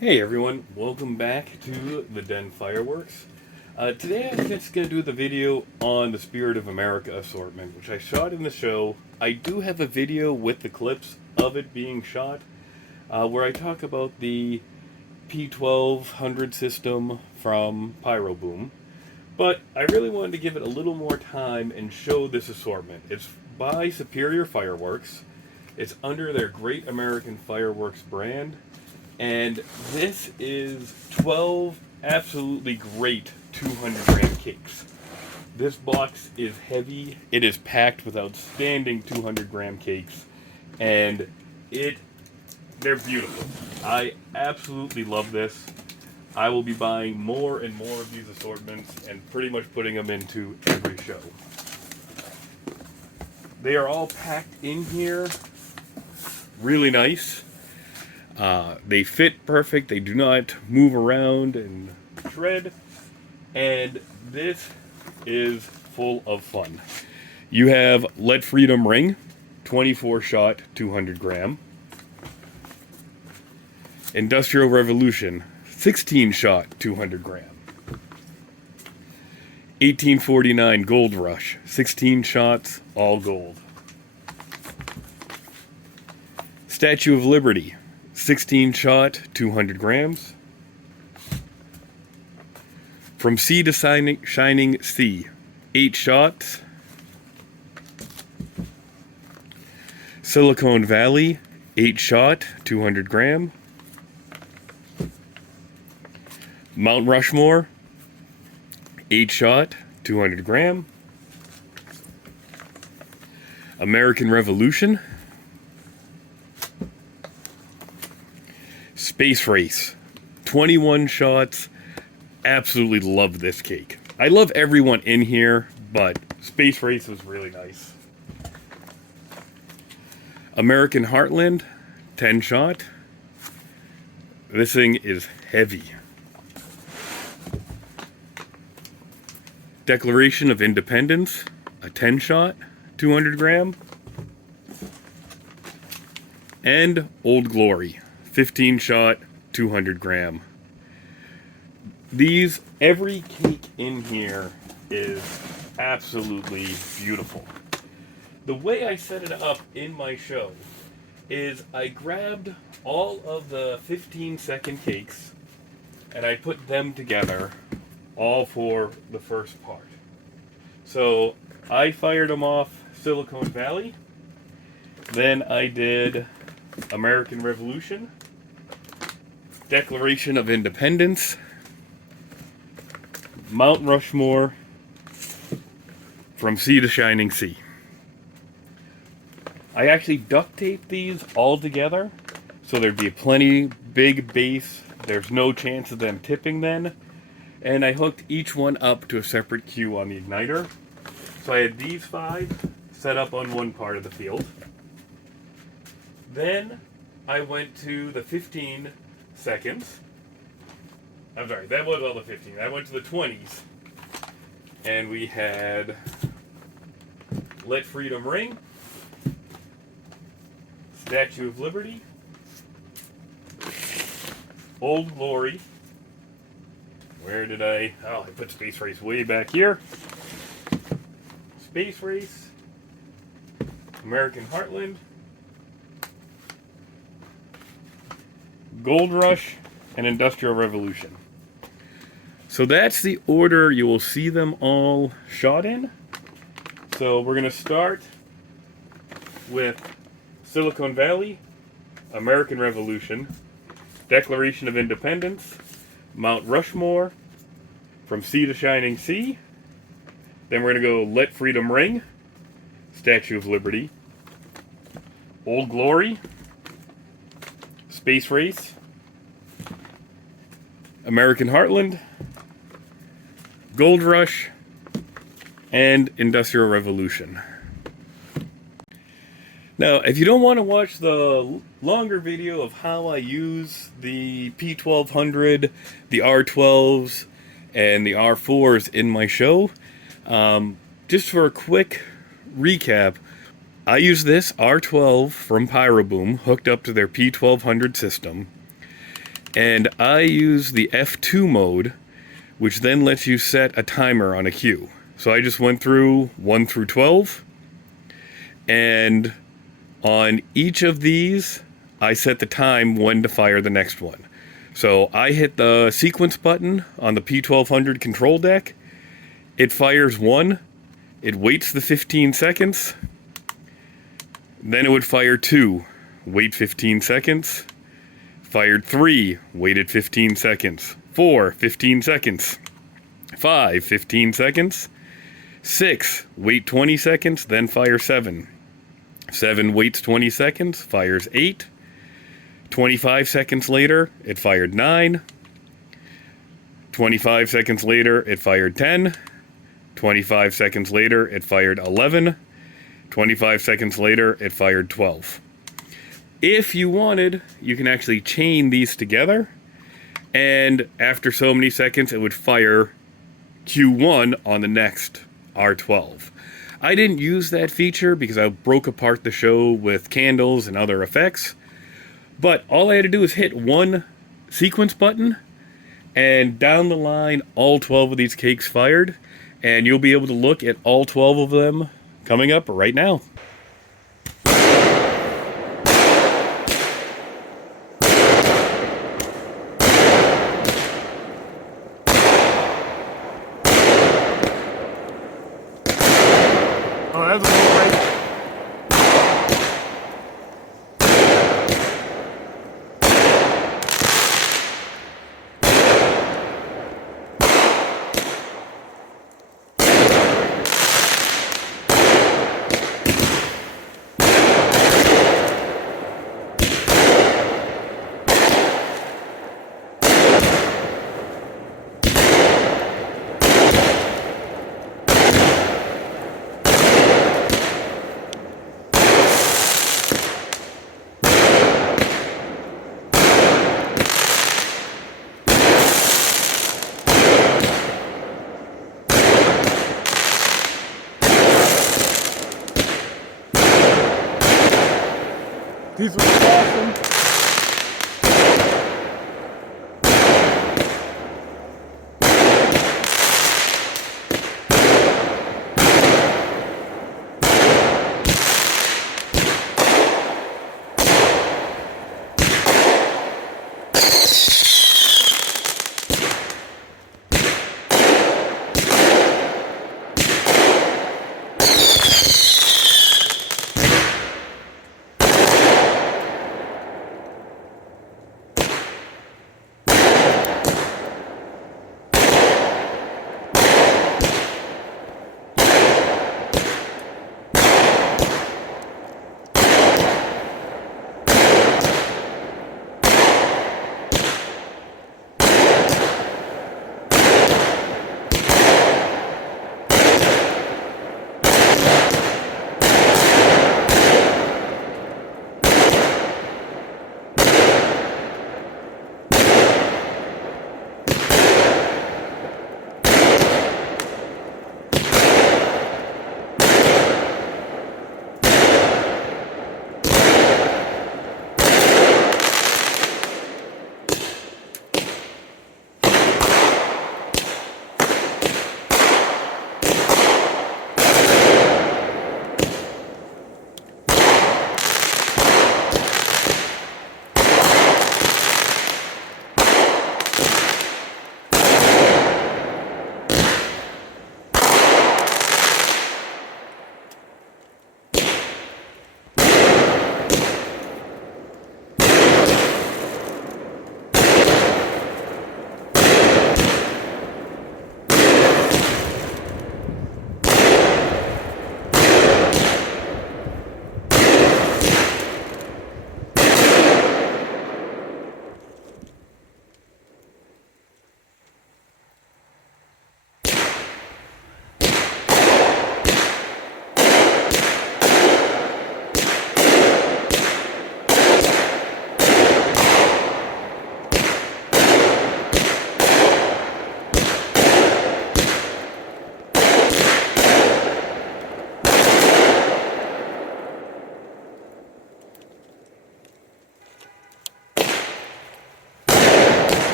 Hey everyone, welcome back to the Den Fireworks. Today I'm just going to do the video on the Spirit of America assortment, which I shot in the show. I do have a video with the clips of it being shot, where I talk about the P1200 system from Pyroboom. But I really wanted to give it a little more time and show this assortment. It's by Superior Fireworks. It's under their Great American Fireworks brand. And this is 12 absolutely great 200 gram cakes. This box is heavy. It is packed with outstanding 200 gram cakes. And they're beautiful. I absolutely love this. I will be buying more and more of these assortments and pretty much putting them into every show. They are all packed in here. Really nice. They fit perfect. They do not move around and shred. And this is full of fun. You have Let Freedom Ring, 24 shot, 200 gram. Industrial Revolution, 16 shot, 200 gram. 1849 Gold Rush, 16 shots, all gold. Statue of Liberty, 16 shot, 200 grams. From Sea to Shining Sea, 8 shots. Silicon Valley, 8 shot, 200 gram. Mount Rushmore, 8 shot, 200 gram. American Revolution. Space Race, 21 shots. Absolutely love this cake. I love everyone in here, but Space Race was really nice. American Heartland, 10 shot. This thing is heavy. Declaration of Independence, a 10 shot, 200 gram. And Olde Glory, 15 shot, 200 gram. Every cake in here is absolutely beautiful. The way I set it up in my show is I grabbed all of the 15-second cakes and I put them together all for the first part. So I fired them off Silicon Valley, then I did American Revolution, Declaration of Independence, Mount Rushmore, From Sea to Shining Sea. I actually duct taped these all together so there'd be a plenty big base. There's no chance of them tipping then. And I hooked each one up to a separate queue on the igniter. So I had these 5 set up on one part of the field. Then I went to the 15 seconds. I'm sorry, that was all the 15. I went to the 20s. And we had Let Freedom Ring, Statue of Liberty, Olde Glory. Where did I put Space Race way back here. Space Race, American Heartland, Gold Rush, and Industrial Revolution. So that's the order you will see them all shot in. So we're going to start with Silicon Valley, American Revolution, Declaration of Independence, Mount Rushmore, From Sea to Shining Sea. Then we're going to go Let Freedom Ring, Statue of Liberty, Olde Glory, Space Race, American Heartland, Gold Rush, and Industrial Revolution. Now, if you don't want to watch the longer video of how I use the P1200, the R12s, and the R4s in my show, just for a quick recap, I use this R12 from Pyroboom hooked up to their P1200 system. And I use the F2 mode, which then lets you set a timer on a cue. So I just went through 1 through 12, and on each of these, I set the time when to fire the next one. So I hit the sequence button on the P1200 control deck. It fires 1, it waits the 15 seconds, then it would fire 2, wait 15 seconds, fired 3, waited 15 seconds, 4, 15 seconds, 5, 15 seconds, 6, wait 20 seconds, then fire 7. 7 waits 20 seconds, fires 8. 25 seconds later, it fired 9. 25 seconds later, it fired 10. 25 seconds later, it fired 11. 25 seconds later, it fired 12. If you wanted, you can actually chain these together, and after so many seconds, it would fire Q1 on the next R12. I didn't use that feature because I broke apart the show with candles and other effects, but all I had to do was hit one sequence button, and down the line, all 12 of these cakes fired, and you'll be able to look at all 12 of them coming up right now. Oh, that's a little break. These were awesome.